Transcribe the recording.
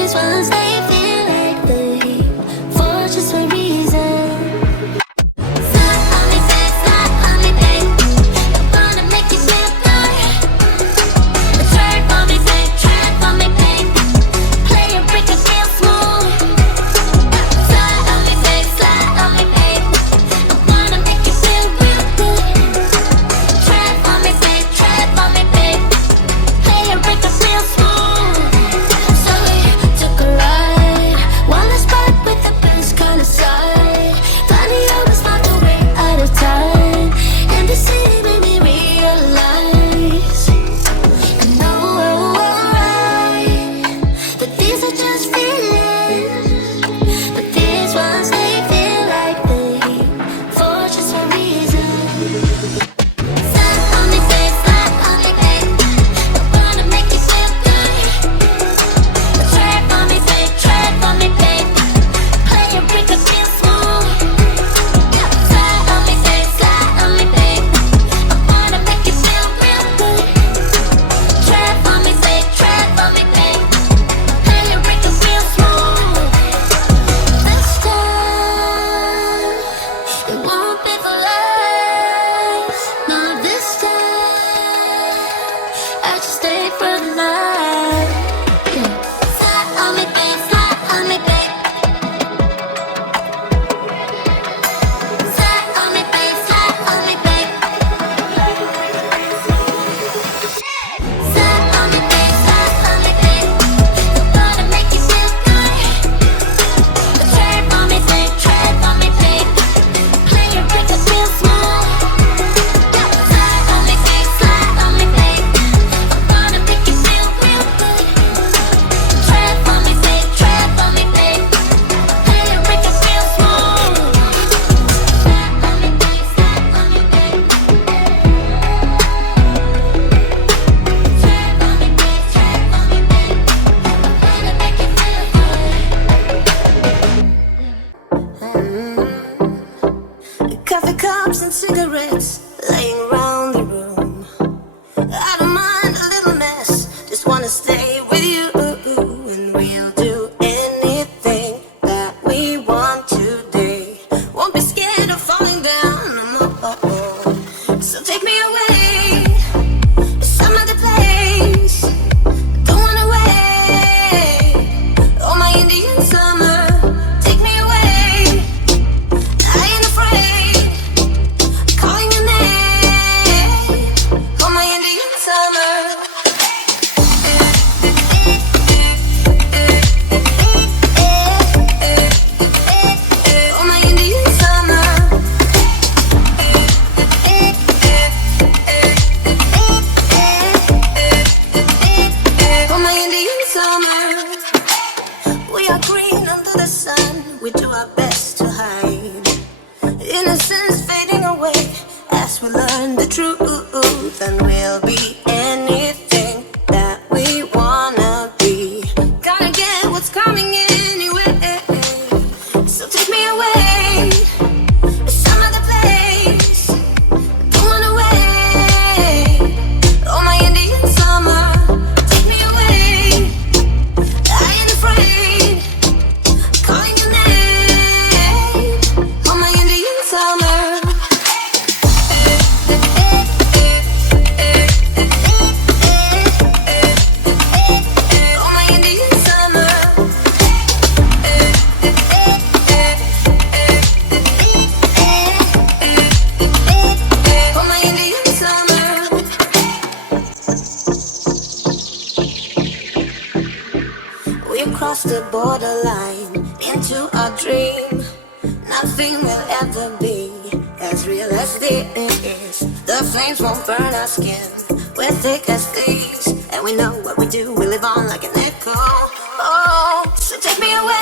these ones, they feel like they for just one reason. Slap on me, babe, slap on me, babe. I wanna make you feel good. Twerk on me, babe, twerk on me, babe. Play a break and feel smooth. Slide on me, babe, slide on me, babe. I wanna make you feel real good. Twerk on me, babe, twerk on me, babe. Play a break and feel smooth. So we took a ride, one last spot with the best kind of side. 20 hours locked away at a time, and the city made me realize I know we're alright, but these are just feelings. But these ones, they feel like they for just one reason. Slap on me, babe, slap on me, babe. I wanna make you feel good. Twerk on me, babe, twerk on me, babe. Play a break and feel smooth. Slide on me, babe, slide on me, babe. I wanna make you feel real good. Twerk on me, babe, twerk on me, babe. Play a break and feel smooth. This time, it won't be for life. No, this time, I just stay for the night. Yeah. Slide on me, babe, slide on me, babe. Slide on me, babe, slide on me, babe. Slide on me, babe, slide on me, babe. I wanna make you feel good. Twerk on me, babe, twerk on me, babe. Play your break and feel smooth. Slide on me, babe, slide on me, babe. I wanna make you feel real good. Twerk on me, babe, twerk on me, babe. Play your break and feel smooth. Slide on me, babe, slide on me, babe. Twerk on me, babe, twerk on me, babe. I wanna make you feel good. Coffee cups and cigarettes laying around the room. I don't mind a little mess, just wanna stay with you, and we'll do anything that we want today. Won't be scared of falling down no more. So take me away, some other place. Don't wanna wait. Oh, my Indian summer, take me away. I ain't afraid, calling your name. Oh, my Indian summer. Oh, my Indian summer. Oh, my Indian summer. We are green under the sun, we do our best to hide innocence fading away as we learn the truth, and we'll be anything that we wanna be. Gotta get what's coming anyway, so take me away, some other place. Don't wanna wait. Oh, my Indian summer, take me away. I ain't afraid, calling your name. Oh, my Indian summer. Oh, my Indian summer. Oh, my Indian summer. We've crossed the borderline into our dream. Nothing will ever be as real as this. The flames won't burn our skin. We're thick as thieves, and we know what we do. We live on like an echo. Oh, so take me away.